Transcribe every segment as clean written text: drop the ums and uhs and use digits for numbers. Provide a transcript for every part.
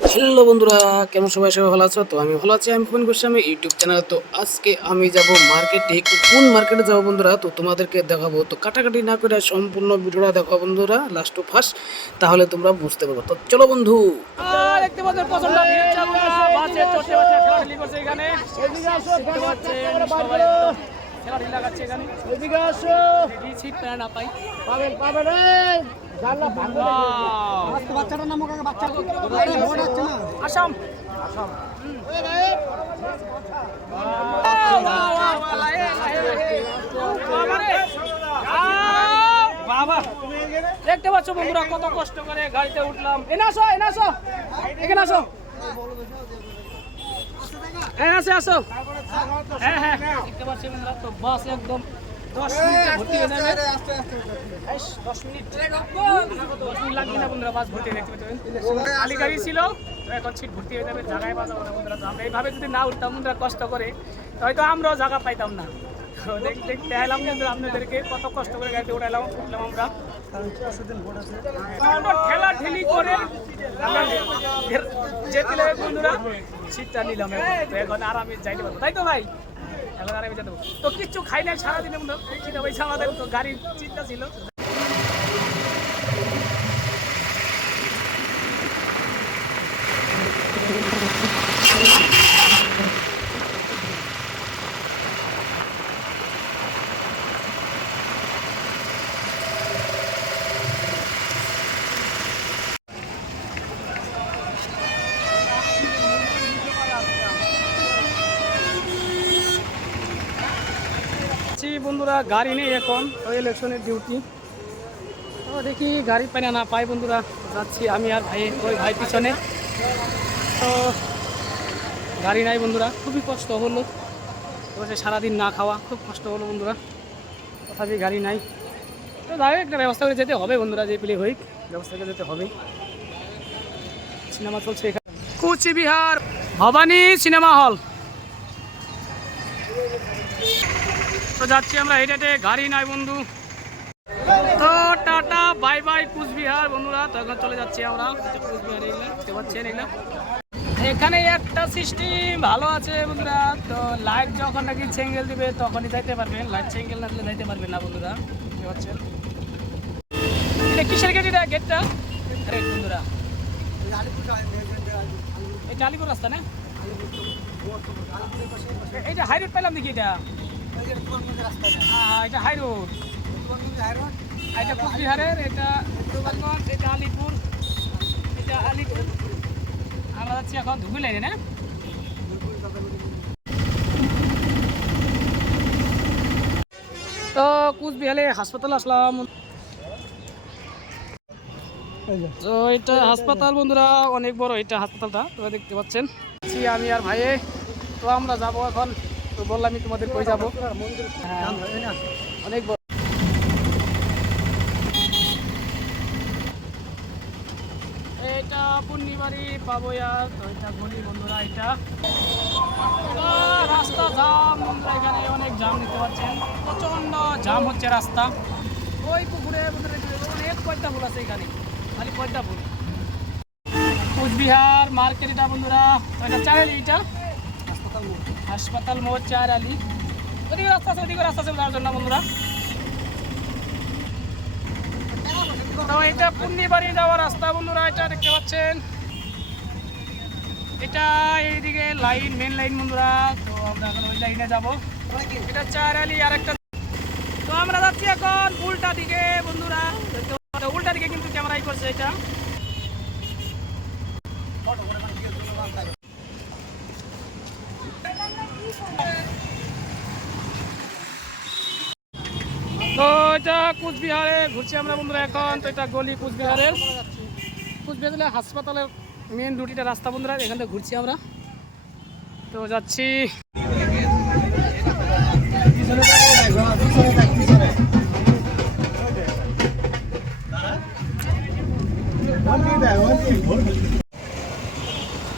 Hello বন্ধুরা, কেমন সবাই ভালো আছো? তো আমি ভালো আছি। আমি ফোন করছি আমি ইউটিউব চ্যানেল। তো আজকে আমি যাব মার্কেটে। কোন মার্কেটে যাবো বন্ধুরা তো তোমাদেরকে দেখাবো। তো কাটাকাটি না করে সম্পূর্ণ ভিডিওটা দেখো বন্ধুরা, লাস্ট টু ফার্স্ট, তাহলে তোমরা বুঝতে পারবে। তো চলো বন্ধু। দেখতে পাচ্ছেন প্রচন্ড ভিড় হচ্ছে বন্ধুরা, বাসে চড়তে বাসে খেলাধুলি করছে এখানে। দেখতে পাচ্ছেন সবাই একদম খেলাধুলি লাগাচ্ছে এখানে। এদিকে আসো, সিট পেয়ে না পাই পাবেন পাবেন। জানলা ভাঙবে না। আজকে বাচ্চাটার নাম কাকা বাচ্চা ভোট হচ্ছে না। আসাম আসাম। এ ভাই বাবা, দেখতে পাচ্ছ বন্ধুরা কত কষ্ট করে গাড়িতে উঠলাম। এনে আসো এখানে আসো, হ্যাঁ আসো। হ্যাঁ হ্যাঁ দেখতে পাচ্ছি বন্ধুরা, তো বাস একদম 10 মিনিটে ভর্তি হয়ে যাবে। 10 মিনিট লাগবে না বন্ধুরা, বাস ভর্তি দেখতে পাচ্ছেন। খালি গাড়ি ছিল, তো এখন সিট ভর্তি হয়ে যাবে, জায়গায় পাওয়া যাবে না বন্ধুরা। তো আমরা এইভাবে যদি না উঠতাম বন্ধুরা কষ্ট করে, হয়তো আমরাও জায়গা পাইতাম না। দেখতে এলাম কিন্তু আপনাদেরকে কত কষ্ট করে গাড়িতে উঠলাম আমরা। ঠেলা ঠেলি করে যেতে লাগে বন্ধুরা, সিটটা নিলাম। এখন আরামে যাইতে পারবো, তাই তো ভাই? এখন আরামে যেতে পারবো। তো কিচ্ছু খাই না সারাদিনে খিদে পাইছে আমাদের, তো গাড়ির চিন্তা ছিল। বন্ধুরা গাড়ি নেই এখন, ওই ইলেকশনের ডিউটি। তো দেখি গাড়ি পাই না পাই বন্ধুরা, যাচ্ছি আমি আর ভাই, ওই ভাই পিছনে। তো গাড়ি নাই বন্ধুরা, খুবই কষ্ট হলো। তো সারাদিন না খাওয়া খুব কষ্ট হলো বন্ধুরা, তথাপি গাড়ি নাই। তো যাই একটা ব্যবস্থা করে যেতে হবে বন্ধুরা, যে পেলে হই ব্যবস্থা করে যেতে হবে। সিনেমা চলছে এখানে, কুচবিহার ভবানী সিনেমা হল। তো যাচ্ছি আমরা হেঁটে, গাড়ি নাই বন্ধু। তো টাটা বাই বাই কুচবিহার বন্ধুরা। তো এখন চলে যাচ্ছি আমরা কুচবিহারে, দেখতে পাচ্ছেন এগুলো। এখানে একটা সিস্টেম ভালো আছে বন্ধুরা, তো লাইট যখন নাকি সিঙ্গেল দিবে তখনই যাইতে পারবেন, লাইট সিঙ্গেল না দিলে যাইতে পারবেন না বন্ধুরা, দেখতে পাচ্ছেন। এটা কিসের গেট? এটা গেটটা বন্ধুরা, এটা আলিপুর রাস্তা না? এটা হাই রোড পাইলাম দেখি, এটা এটা হাই রোড, এটা কুচবিহারের, এটা গোপালগঞ্জ, এটা আলিপুর, এটা আলিপুর। আমরা যাচ্ছি এখন ধুবুলি লাইনে না? তো কুচবিহারে হাসপাতাল আসলাম। তো এটা হাসপাতাল বন্ধুরা, অনেক বড় এটা হাসপাতালটা, তো দেখতে পাচ্ছেন। আমি আর ভাইয়ে, তো আমরা যাবো এখন। তো বললামই তোমাদের কই যাবো, অনেক বড়। এটা পূর্ণিবাড়ি পাবোয়া, তো এটা গলি বন্ধুরা। এটা রাস্তা জাম বন্ধুরা, এখানে অনেক জাম দেখতে পাচ্ছেন, প্রচন্ড জাম হচ্ছে রাস্তা। ওই পুকুরে অনেক পয়সা ফুল আছে এখানে, খালি পয়সা ফুল। কুচবিহার মার্কেট এটা বন্ধুরা, তো এটা চারালি, এটা হাসপাতাল মোড় চারালি। ওদিকে রাস্তা আছে, ওদিকে রাস্তা আছে যাওয়ার জন্য বন্ধুরা। তো এটা পূর্ণিবাড়ি যাওয়ার রাস্তা বন্ধুরা, এটা দেখতে পাচ্ছেন। এটা এইদিকে লাইন, মেন লাইন বন্ধুরা। তো আমরা এখন ওই লাইনে যাবো, এটা চারালি আর একটা। তো আমরা যাচ্ছি এখন উল্টা দিকে বন্ধুরা, উল্টা দিকে কিন্তু ক্যামেরাই করছে এটা। তো এটা কুচবিহারে ঘুরছি আমরা বন্ধুরা এখন। তো এটা গলি কুচবিহারের, কুচবিহারের হাসপাতালের মেন রুটিটা রাস্তা বন্ধুরা, এখান থেকে ঘুরছি আমরা। তো যাচ্ছি,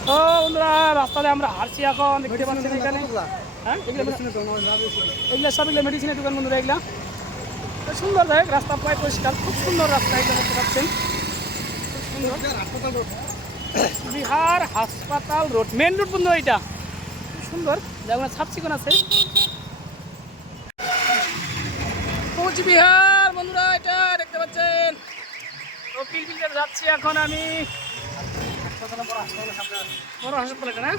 তো বন্ধুরা রাস্তাতে আমরা হারছি এখন, দেখতে পাচ্ছেন এখানে। হ্যাঁ এগুলো সব এগুলো মেডিসিনের দোকান বন্ধুরা, এগুলা সুন্দর দেখ, রাস্তা প্রায় পরিষ্কার, খুব সুন্দর রাস্তা, এটা দেখতে পাচ্ছেন, খুব সুন্দর। বিহার হাসপাতাল রোড, মেন রোড বন্ধু এটা খুব সুন্দর, যেমন সাবচিকন আছে। কোচবিহার বন্ধুরা, এটা দেখতে পাচ্ছেন। তো পিলপিলতে যাচ্ছি এখন আমি, বড় হাসপাতাল এটা না।